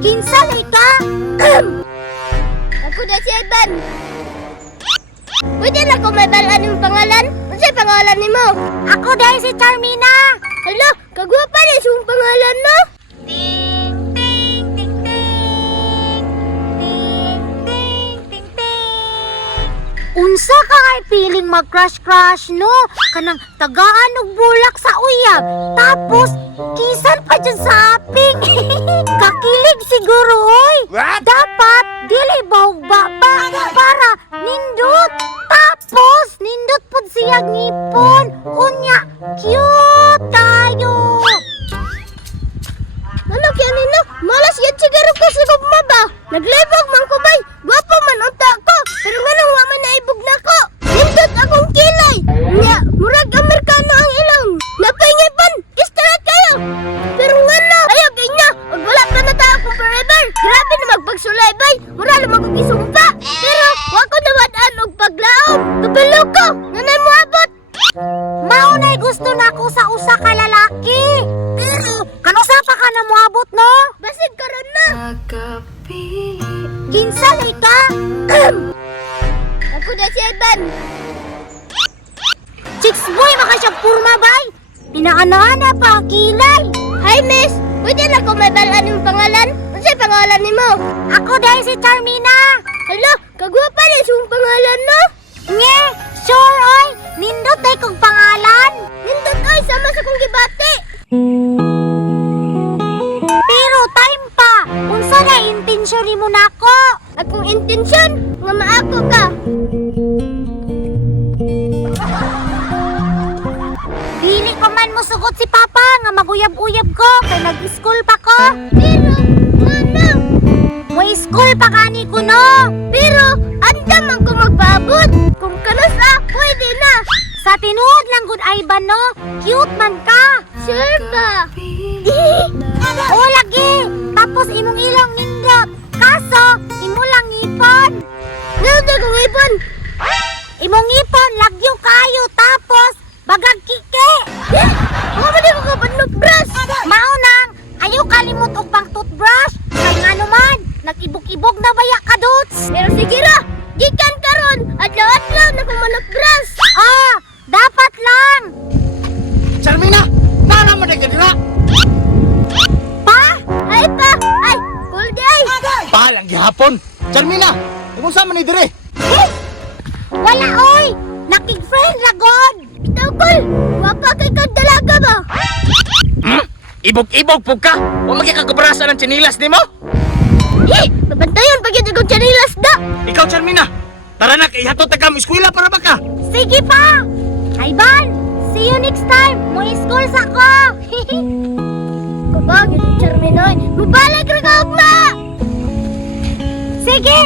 Kinsalay ka? Ako na si Ivan. Pwede na ko may balaan yung pangalan? Ano siya pangalan ni mo? Ako dahil si Charmina. Hala, kagwapa na yung pangalan mo? Ting, ting, ting, ting. Ting, ting, ting, ting. Unsa ka ay piling mag-crush-crush, no? Kanang tagaan og bulak sa uyab. Tapos, kisan pa dyan sa aping. Kakilig siguro, oy. What? Dapat, dili ba para nindot. Tapos, nindot pod siya ngipon. Unya, cute tayo. Ano kaya nino? Malas yan siguro ko sa gugmaba. Naglibog man ko bay. Gwapo man unta ko. Pero ganun wa man naibog na ko. Nindot akong kilay. Nya, murag Amerikano ang ilong. Napahingipon, istrat kayo. Pero ano? Ayaw kay niya. Ug wala pa na tayo kung forever. Grabe na magpagsulay bay. Mura na magkisumpa. Pero wako nawadaan og paglaom. Kabalo ko. Nanay mo abot. Maunay gusto na ako sa usa ka lalaki. Pero kanusa pa ka na moabot, no? Basig karon na. Kinsalay ka? Ako na si Ivan. Chicks boy, maka siyang purma bay. Pinaana-ana pa ang kilay. Hi miss, pwede na ko may balaan yung pangalan? Ano siya pangalan ni mo? Ako dahil si Charmina. Hala, kagwapa na yung pangalan mo? Nye, sure oy. Nindot ay kong pangalan. Nindot oy, sama sa kong gibati. Pero time pa. Unsa na intensyon ni mo nako? Akong intensyon nga maako ka. Dili ko man mo sugot si Papa nga maguyab-uyab ko kay nag-school pa ko. Pero ano? Mo school pa kani ko no. Pero andam man ko magpaabot. Kung kanusa pwede na. Sa tinuod lang gud Ivan no. Cute man ka. Sure ka. O lagi. Tapos imong ilong nindot. Kaso imo lang ngipon. Nindot kong ngipon. Imong ngipon lagyo kayo tapos bagag kike. Ako ba di ko kapag toothbrush? Maunang, ayaw kalimot og pang toothbrush. Kaya nga naman, nag-ibog-ibog na baya ka dots. Pero sige ra, gikan karon adlaw-adlaw na kung manag-brush. Ah, dapat lang. Charmina, nara mo na ganira. Pa? Ay pa, ay, cool day. Pahalang gihapon. Charmina, kung saan man ni dire? Wala oy, nakig-friend ragod. Bitaw cool, wapa kay kag dalaga ba? Ibog-ibog po ka. O magkakabrasa ng chinilas di mo? Babantayan pag yung chanilas da. Ikaw, Charmina. Tara na, ihatot na ka mo eskwela para ba ka? Sige pa. Ivan, see you next time. Mo school sa ko. Kabag, yung Charminoy. Mabalik rin ka, ugma. Sige,